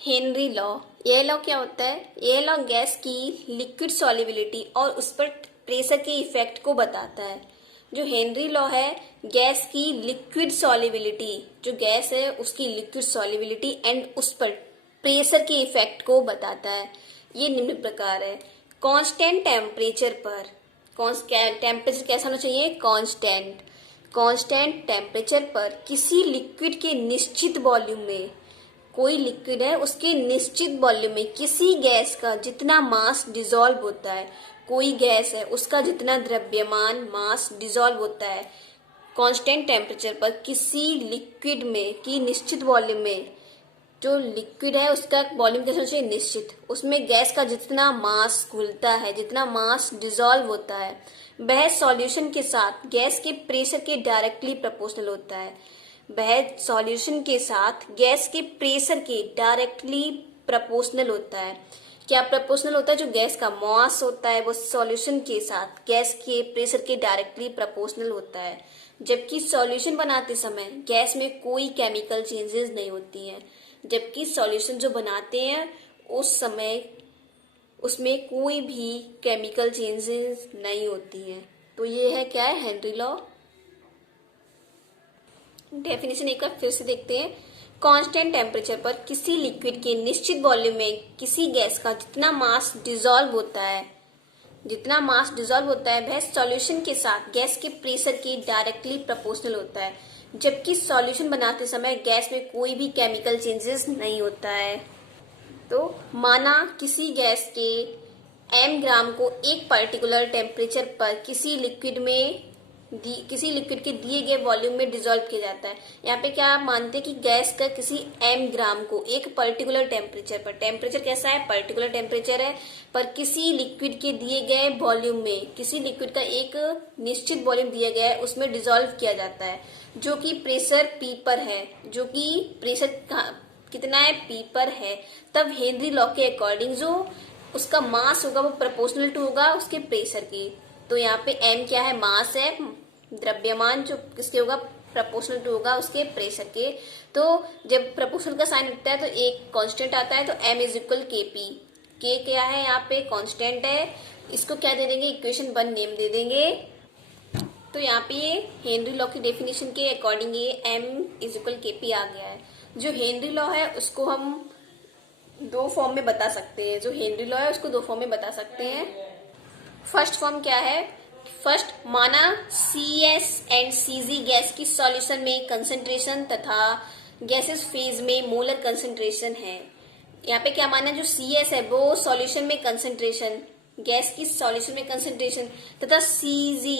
Henry law. यह law क्या होता है? यह लॉ गैस की लिक्विड सॉल्युबिलिटी और उस पर प्रेशर के इफेक्ट को बताता है। जो हेनरी लॉ है, गैस की लिक्विड सॉल्युबिलिटी, जो गैस है उसकी लिक्विड सॉल्युबिलिटी एंड उस पर प्रेशर के इफेक्ट को बताता है। ये निम्न प्रकार है। कांस्टेंट टेम्परेचर पर, टेम्परेचर कैसा होना चाहिए? कांस्टेंट। कांस्टेंट टेम्परेचर पर किसी लिक्विड के निश्चित वॉल्यूम में, कोई लिक्विड है उसके निश्चित वॉल्यूम में किसी गैस का जितना मास डिसॉल्व होता है, कोई गैस है उसका जितना द्रव्यमान मास डिसॉल्व होता है कांस्टेंट टेम्परेचर पर किसी लिक्विड में की निश्चित वॉल्यूम में, जो लिक्विड है उसका वॉल्यूम कैसा होना चाहिए? निश्चित। उसमें गैस का जितना मास घुलता है, जितना मास डिसॉल्व होता है, वह सॉल्यूशन के साथ गैस के प्रेशर के डायरेक्टली प्रोपोर्शनल होता है। वह सॉल्यूशन के साथ गैस के प्रेशर के डायरेक्टली प्रोपोर्शनल होता है। क्या प्रोपोर्शनल होता है? जो गैस का मास होता है वो सॉल्यूशन के साथ गैस के प्रेशर के डायरेक्टली प्रोपोर्शनल होता है। जबकि सॉल्यूशन बनाते समय गैस में कोई केमिकल चेंजेस नहीं होती हैं। जबकि सॉल्यूशन जो बनाते हैं उस समय उसमें कोई भी केमिकल चेंजेस नहीं होती हैं। तो ये है क्या है? Henry law. डेफिनेशन एक बार फिर से देखते हैं। कांस्टेंट टेम्परेचर पर किसी लिक्विड के निश्चित वॉल्यूम में किसी गैस का जितना मास डिसॉल्व होता है, जितना मास डिसॉल्व होता है वह सॉल्यूशन के साथ गैस के प्रेशर के डायरेक्टली प्रोपोर्शनल होता है। जबकि सॉल्यूशन बनाते समय गैस में कोई भी केमिकल चेंजेस नहीं होता है। तो माना किसी गैस के m ग्राम को एक पर्टिकुलर टेम्परेचर पर किसी लिक्विड के दिए गए वॉल्यूम में डिसॉल्व किया जाता है। यहाँ पे क्या आप मानते हैं कि गैस का किसी m ग्राम को एक पर्टिकुलर टेम्परेचर पर, टेम्परेचर कैसा है? पर्टिकुलर टेम्परेचर है, पर किसी लिक्विड के दिए गए वॉल्यूम में, किसी लिक्विड का एक निश्चित वॉल्यूम दिया गया है उसमें डिसॉल्व किया जाता है, जो कि प्रेशर P पर है, जो कि प्रेशर कितना है? P पर है। तब हेनरी लॉ के अकॉर्डिंग जो उसका मास होगा वो प्रोपोर्शनल टू होगा उसके प्रेशर की। तो यहाँ पे m क्या है? मास है, द्रव्यमान जो किसके होगा? प्रोपोर्शनल टू होगा उसके प्रेशर के। तो जब प्रोपोर्शनल का साइन उठता है तो एक कांस्टेंट आता है, तो m is equal KP। K क्या है? यहाँ पे कांस्टेंट है। इसको क्या दे देंगे? इक्वेशन 1 नेम दे देंगे। तो यहाँ पे ये हेनरी लॉ की डेफिनेशन के अकॉर्डिंग ये m इज इक्वल KP आ गया है। जो हेनरी लॉ है उसको हम दो फॉर्म में बता सकते हैं। जो हेनरी लॉ है उसको दो फॉर्म में बता सकते हैं। फर्स्ट फॉर्म क्या है? फर्स्ट, माना CS एंड CG गैस की सॉल्यूशन में कंसंट्रेशन तथा गैसेस फेज में मोलर कंसंट्रेशन है। यहाँ पे क्या माना? जो CS है वो सॉल्यूशन में कंसंट्रेशन, गैस की सॉल्यूशन में कंसंट्रेशन, तथा CG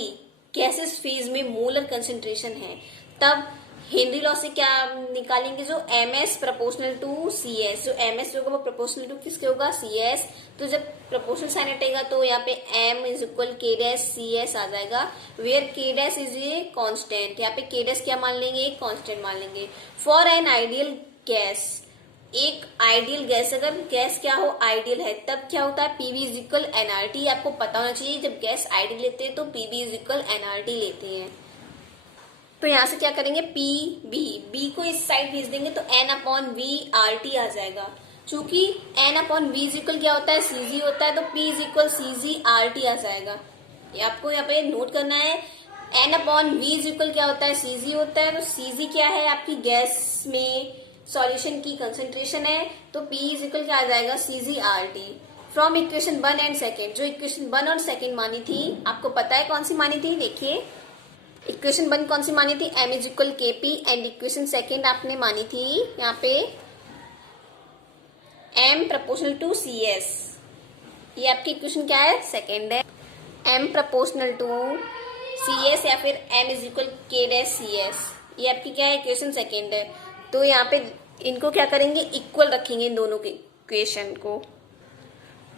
गैसेस फेज में मोलर कंसंट्रेशन है। तब हेनरी लॉ से क्या निकालेंगे? जो MS प्रोपोर्शनल टू CS, जो MS होगा वो प्रोपोर्शनल टू किसके होगा? CS। तो जब प्रोपोर्शनल साइन हटेगा तो यहाँ पे M is equal K dash CS आ जाएगा, where K dash is a constant. यहाँ पे K डैश क्या मान लेंगे? एक कांस्टेंट मान लेंगे। फॉर एन आइडियल गैस, एक आइडियल गैस, अगर गैस क्या हो? आइडियल है, तब क्या होता है? PV is equal NRT। आपको पता होना चाहिए जब गैस आइडियल लेते हैं तो PV इज इक्वल NRT लेते हैं। तो यहाँ से क्या करेंगे? B को इस साइड भेज देंगे तो N/V/RT आ जाएगा। चूंकि N/V इज इक्वल क्या होता है? CG होता है, तो P इज इक्वल CG/RT आ जाएगा। ये आपको यहाँ पे नोट करना है। N/V इज इक्वल क्या होता है? CG होता है, तो CG क्या है? आपकी गैस में सॉल्यूशन की कंसेंट्रेशन है, तो P इज इक्वल क्या आ जाएगा? CG/RT। From equation 1 and second, जो इक्वेशन 1 और सेकेंड मानी थी, आपको पता है कौन सी मानी थी? देखिए, इक्वेशन 1 कौन सी मानी थी? M is equal KP। And equation second आपने मानी थी यहाँ पे M प्रोपोर्शनल टू CS। ये आपकी इक्वेशन क्या है? सेकेंड है। M प्रोपोर्शनल टू CS या फिर M is equal K dash CS, ये आपकी क्या है? इक्वेशन सेकेंड है। तो यहाँ पे इनको क्या करेंगे? इक्वल रखेंगे इन दोनों के इक्वेशन को।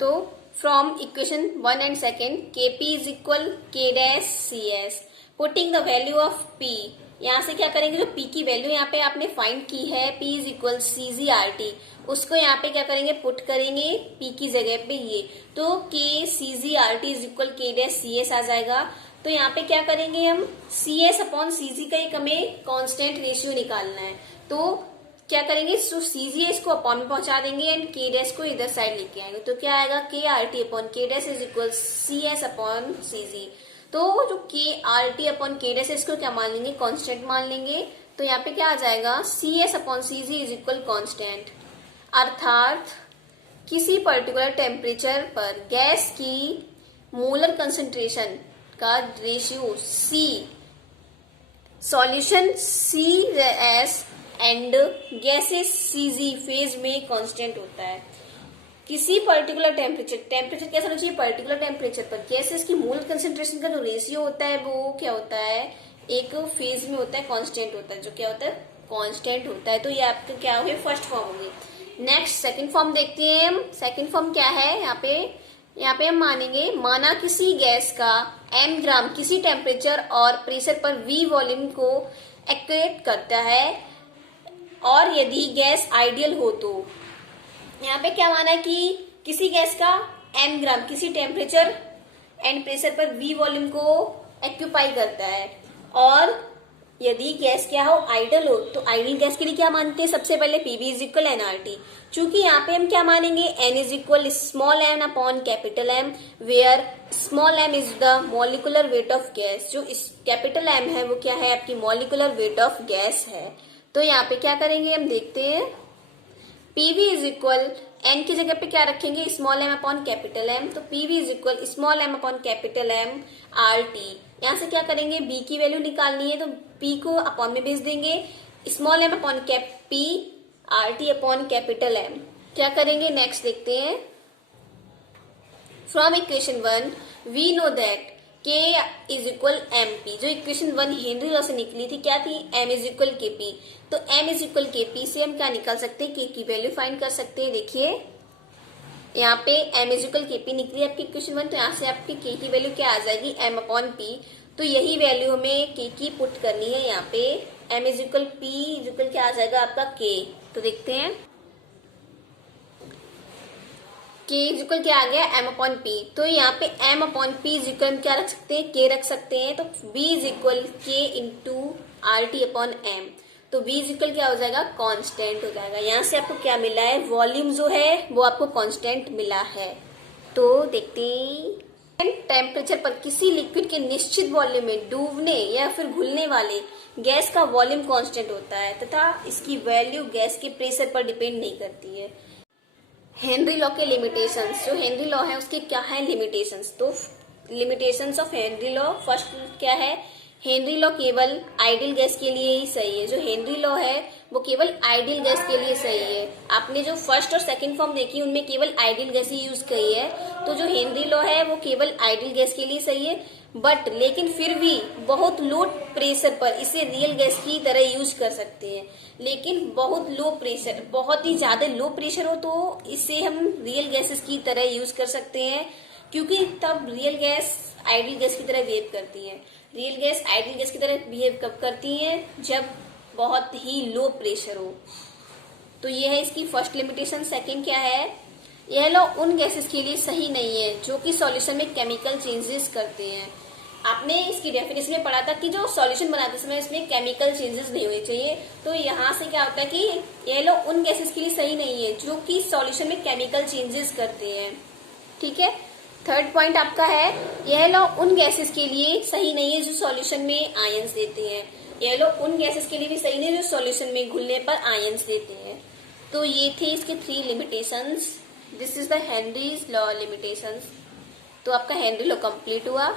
तो from equation 1 and second, KP is equal K dash CS। Putting the value of P, यहाँ से क्या करेंगे? जो P की वैल्यू यहाँ पे आपने फाइंड की है, P इज इक्वल CG/RT, उसको यहाँ पे क्या करेंगे? पुट करेंगे P की जगह पे ये, तो K CG/RT is equal K dash CS आ जाएगा। तो यहाँ पे क्या करेंगे हम? CS/CG का एक हमें कांस्टेंट रेशियो निकालना है। तो क्या करेंगे, सो सीजी इसको अपॉन में पहुंचा देंगे एंड के डैश को इधर साइड लेके आएंगे, तो क्या आएगा K R T upon K dash is equal C S upon C G. तो जो K R T upon K dash इसको क्या मान लेंगे, कांस्टेंट मान लेंगे। तो यहाँ पे क्या आ जाएगा, C S upon C G is equal constant, अर्थात किसी पर्टिकुलर टेम्परेचर पर गैस की मोलर कंसेंट्रेशन का ratio C, solution C S and gases C G phase में कांस्टेंट होता है। किसी पर्टिकुलर टेम्परेचर कैसा होना चाहिए, पर्टिकुलर टेम्परेचर पर गैसेस की मोलर कंसेंट्रेशन का जो रेशियो होता है वो क्या होता है, एक फेज में होता है, कांस्टेंट होता है, जो क्या होता है, कांस्टेंट होता है। तो ये आपका क्या हुई, फर्स्ट फॉर्म होगी। नेक्स्ट सेकंड फॉर्म देखते हैं हम। सेकंड फॉर्म क्या है, यहाँ पे हम मानेंगे, माना किसी गैस का m ग्राम किसी टेम्परेचर और प्रेशर पर v वॉल्यूम को एक्वेट करता है और यदि गैस आइडियल हो तो। यहाँ पे क्या माना कि किसी गैस का m ग्राम किसी टेम्परेचर एंड प्रेशर पर v वॉल्यूम को एक्यूपाई करता है और यदि गैस क्या हो, आइडल हो, तो आइडल गैस के लिए क्या मानते हैं, सबसे पहले पीवी इज इक्वल एनआरटी। चूंकि यहाँ पे हम क्या मानेंगे, N is equal small N upon capital M, where small M is the molecular weight of gas. जो इस कैपिटल एम है वो क्या है, आपकी मॉलिकुलर वेट ऑफ गैस है। तो यहाँ पे क्या करेंगे, हम देखते हैं, पीवी इज इक्वल एन की जगह पे क्या रखेंगे, small M upon capital M, तो PV is equal small M upon capital M R T. यहाँ से क्या करेंगे, बी की वैल्यू निकालनी है तो पी को अपॉन में भेज देंगे, small M upon cap P R T upon capital M. क्या करेंगे, नेक्स्ट देखते हैं, from equation 1 we know that K is equal M P. जो इक्वेशन 1 हेनरी लॉ से निकली थी क्या थी, M is equal K P. तो M is equal K P से हम क्या निकाल सकते हैं, के की वैल्यू फाइंड कर सकते हैं। देखिए यहाँ पे M is equal K P निकली आपकी इक्वेशन 1, तो यहाँ से आपकी के की वैल्यू क्या आ जाएगी, एम अपॉन पी। तो यही वैल्यू हमें के की पुट करनी है यहाँ पे, M is equal P is equal क्या आ जाएगा आपका के। तो देखते हैं के इज इक्वल क्या आ गया, एम अपॉन पी। तो यहाँ पे M upon P is equal क्या रख सकते हैं, के रख सकते हैं। तो B is equal K into R T upon M. तो बी इज इक्वल क्या हो जाएगा, कांस्टेंट हो जाएगा। यहाँ से आपको क्या मिला है, वॉल्यूम जो है वो आपको कांस्टेंट मिला है। तो देखते हैं, टेम्परेचर पर किसी लिक्विड के निश्चित वॉल्यूम में डूबने या फिर घुलने वाले गैस का वॉल्यूम कांस्टेंट होता है तथा इसकी वैल्यू गैस के प्रेशर पर डिपेंड नहीं करती है। हेनरी लॉ के लिमिटेशंस, जो हेनरी लॉ है उसके क्या है लिमिटेशंस। तो limitations of Henry law, first क्या है, हेनरी लॉ केवल आइडियल गैस के लिए ही सही है। जो हेनरी लॉ है वो केवल आइडियल गैस के लिए सही है। आपने जो फर्स्ट और सेकंड फॉर्म देखी उनमें केवल आइडियल गैस ही यूज करी है। तो जो हेनरी लॉ है वो केवल आइडियल गैस के लिए सही है, बट लेकिन फिर भी बहुत लो प्रेशर पर इसे रियल गैस की तरह यूज कर सकते हैं। लेकिन बहुत लो प्रेशर, बहुत ही ज्यादा लो प्रेशर हो तो इसे हम रियल गैसेस की तरह यूज कर सकते हैं, क्योंकि तब रियल गैस आइडियल गैस की तरह बिहेव करती है। रियल गैस आइडियल गैस की तरह बिहेव कब करती है, जब बहुत ही लो प्रेशर हो। तो ये है इसकी फर्स्ट लिमिटेशन। सेकंड क्या है, यह लॉ उन गैसेस के लिए सही नहीं है जो कि सॉल्यूशन में केमिकल चेंजेस करते हैं। आपने इसकी डेफिनेशन में पढ़ा था कि जो सॉल्यूशन बनाते समय इसमें केमिकल चेंजेस नहीं होने चाहिए। तो यहाँ से क्या होता है कि यह लॉ उन गैसेस के लिए सही नहीं है जो कि सॉल्यूशन में केमिकल चेंजेस करते हैं। ठीक है, थर्ड पॉइंट आपका है, यह लॉ उन गैसेस के लिए सही नहीं है जो सॉल्यूशन में आयंस देते हैं। यह लॉ उन गैसेस के लिए भी सही नहीं है जो सॉल्यूशन में घुलने पर आयंस देते हैं। तो ये थे इसके 3 limitations. This is the Henry's law limitations. तो आपका हेनरी लॉ कंप्लीट हुआ।